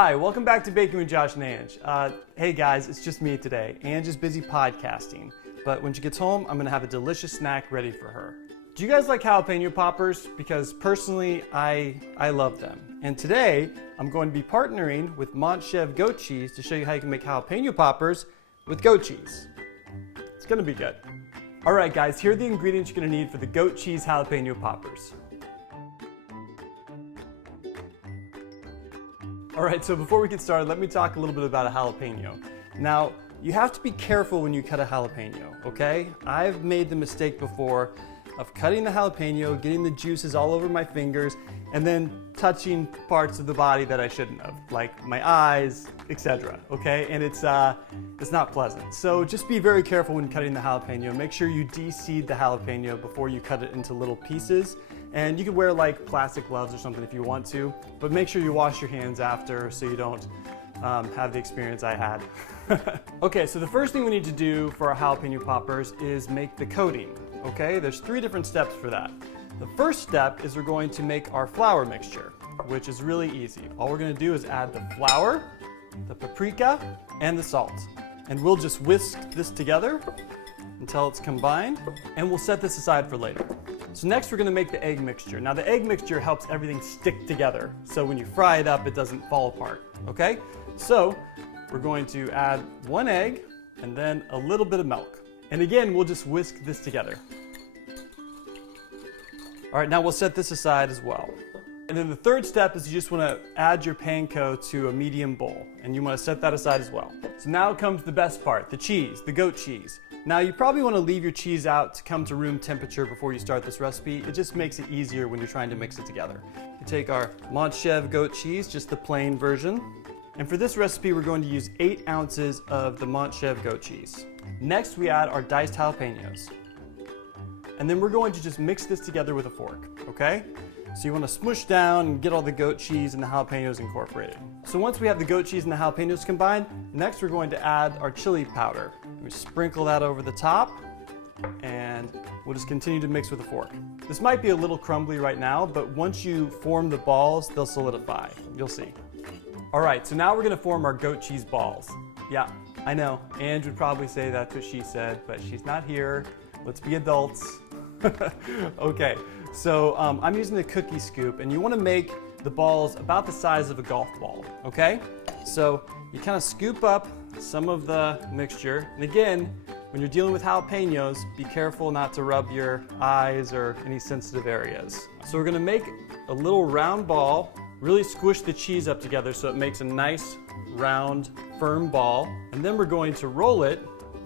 Hi, welcome back to Baking with Josh and Ange. Hey guys, it's just me today. Ange is busy podcasting, but when she gets home, I'm gonna have a delicious snack ready for her. Do you guys like jalapeno poppers? Because personally, I love them. And today, I'm going to be partnering with Montchev Goat Cheese to show you how you can make jalapeno poppers with goat cheese. It's gonna be good. All right guys, here are the ingredients you're gonna need for the Goat Cheese Jalapeno Poppers. All right, so before we get started, let me talk a little bit about a jalapeno. Now, you have to be careful when you cut a jalapeno, okay? I've made the mistake before of cutting the jalapeno, getting the juices all over my fingers, and then touching parts of the body that I shouldn't have, like my eyes, etc. Okay, and it's not pleasant. So just be very careful when cutting the jalapeno. Make sure you de-seed the jalapeno before you cut it into little pieces. And you can wear like plastic gloves or something if you want to, but make sure you wash your hands after so you don't have the experience I had. Okay, so the first thing we need to do for our jalapeno poppers is make the coating. Okay, there's 3 different steps for that. The first step is we're going to make our flour mixture, which is really easy. All we're going to do is add the flour, the paprika, and the salt. And we'll just whisk this together until it's combined, and we'll set this aside for later. So next we're going to make the egg mixture. Now the egg mixture helps everything stick together, so when you fry it up it doesn't fall apart, okay? So we're going to add 1 egg and then a little bit of milk. And again, we'll just whisk this together. All right, now we'll set this aside as well. And then the third step is you just want to add your panko to a medium bowl, and you want to set that aside as well. So now comes the best part, the cheese, the goat cheese. Now you probably want to leave your cheese out to come to room temperature before you start this recipe. It just makes it easier when you're trying to mix it together. You take our Montchev goat cheese, just the plain version. And for this recipe, we're going to use 8 ounces of the Montchev goat cheese. Next, we add our diced jalapenos. And then we're going to just mix this together with a fork, okay? So you want to smush down and get all the goat cheese and the jalapenos incorporated. So once we have the goat cheese and the jalapenos combined, next we're going to add our chili powder. We sprinkle that over the top, and we'll just continue to mix with a fork. This might be a little crumbly right now, but once you form the balls, they'll solidify. You'll see. All right, so now we're going to form our goat cheese balls. Yeah, I know, Ange would probably say that's what she said, but she's not here. Let's be adults. Okay, so I'm using the cookie scoop, and you want to make the balls about the size of a golf ball, okay? So you kind of scoop up some of the mixture, and again, when you're dealing with jalapenos, be careful not to rub your eyes or any sensitive areas. So we're going to make a little round ball, really squish the cheese up together so it makes a nice, round, firm ball, and then we're going to roll it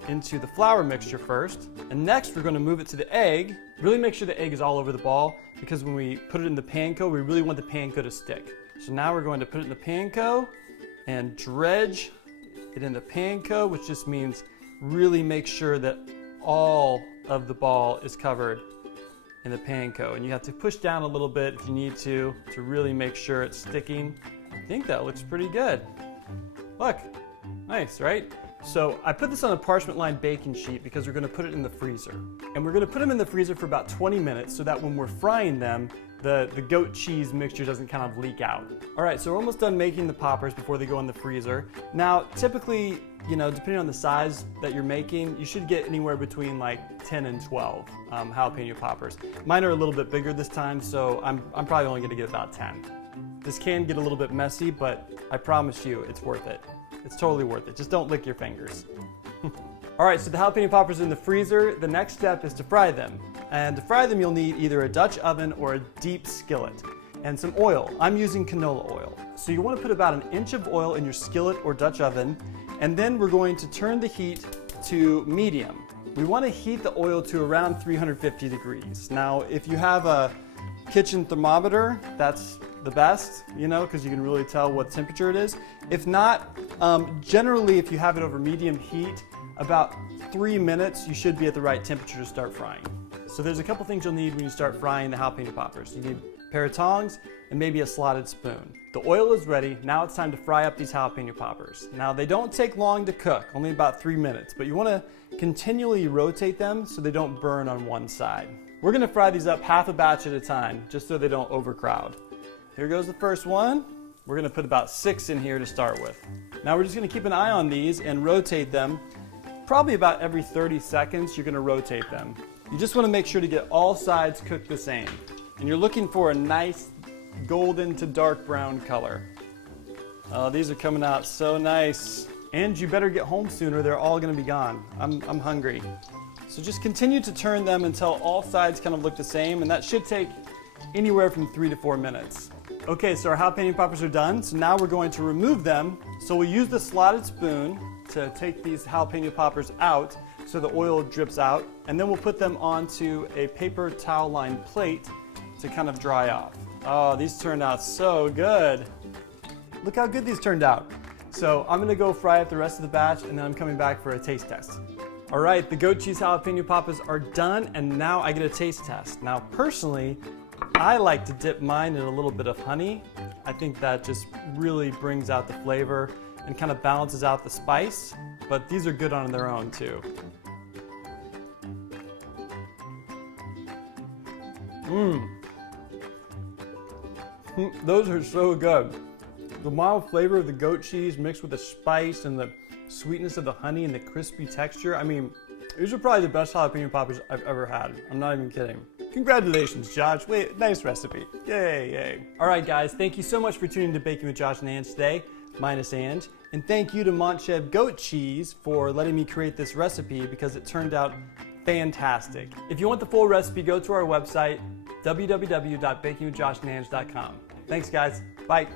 into the flour mixture first, and next we're going to move it to the egg. Really make sure the egg is all over the ball, because when we put it in the panko, we really want the panko to stick. So now we're going to put it in the panko and dredge it in the panko, which just means really make sure that all of the ball is covered in the panko. And you have to push down a little bit if you need to really make sure it's sticking. I think that looks pretty good. Look, nice, right? So I put this on a parchment-lined baking sheet because we're going to put it in the freezer. And we're going to put them in the freezer for about 20 minutes so that when we're frying them, the goat cheese mixture doesn't kind of leak out. All right, so we're almost done making the poppers before they go in the freezer. Now, typically, you know, depending on the size that you're making, you should get anywhere between like 10 and 12 jalapeno poppers. Mine are a little bit bigger this time, so I'm probably only going to get about 10. This can get a little bit messy, but I promise you it's worth it. It's totally worth it. Just don't lick your fingers. All right, so the jalapeno poppers are in the freezer. The next step is to fry them. And to fry them, you'll need either a Dutch oven or a deep skillet and some oil. I'm using canola oil. So you want to put about 1 inch of oil in your skillet or Dutch oven, and then we're going to turn the heat to medium. We want to heat the oil to around 350 degrees. Now, if you have a kitchen thermometer, that's the best, you know, because you can really tell what temperature it is. If not, generally if you have it over medium heat, about 3 minutes you should be at the right temperature to start frying. So there's a couple things you'll need when you start frying the jalapeno poppers. You need a pair of tongs and maybe a slotted spoon. The oil is ready. Now it's time to fry up these jalapeno poppers. Now they don't take long to cook, only about 3 minutes, but you want to continually rotate them so they don't burn on one side. We're going to fry these up half a batch at a time just so they don't overcrowd. Here goes the first one. We're gonna put about 6 in here to start with. Now we're just gonna keep an eye on these and rotate them. Probably about every 30 seconds, you're gonna rotate them. You just wanna make sure to get all sides cooked the same. And you're looking for a nice golden to dark brown color. Oh, these are coming out so nice. And you better get home sooner, they're all gonna be gone. I'm hungry. So just continue to turn them until all sides kind of look the same, and that should take anywhere from 3 to 4 minutes. Okay, so our jalapeno poppers are done, so now we're going to remove them. So we'll use the slotted spoon to take these jalapeno poppers out so the oil drips out, and then we'll put them onto a paper towel lined plate to kind of dry off. Oh, these turned out so good. Look how good these turned out. So I'm gonna go fry up the rest of the batch, and then I'm coming back for a taste test. All right, the goat cheese jalapeno poppers are done, and now I get a taste test. Now, personally, I like to dip mine in a little bit of honey. I think that just really brings out the flavor and kind of balances out the spice, but these are good on their own too. Those are so good. The mild flavor of the goat cheese mixed with the spice and the sweetness of the honey and the crispy texture. I mean, these are probably the best jalapeno poppers I've ever had. I'm not even kidding. Congratulations, Josh. Wait, nice recipe. Yay, yay. All right, guys, thank you so much for tuning to Baking with Josh and Ange today, minus Ange. And thank you to Montchevre Goat Cheese for letting me create this recipe because it turned out fantastic. If you want the full recipe, go to our website, www.bakingwithjoshandange.com. Thanks, guys. Bye.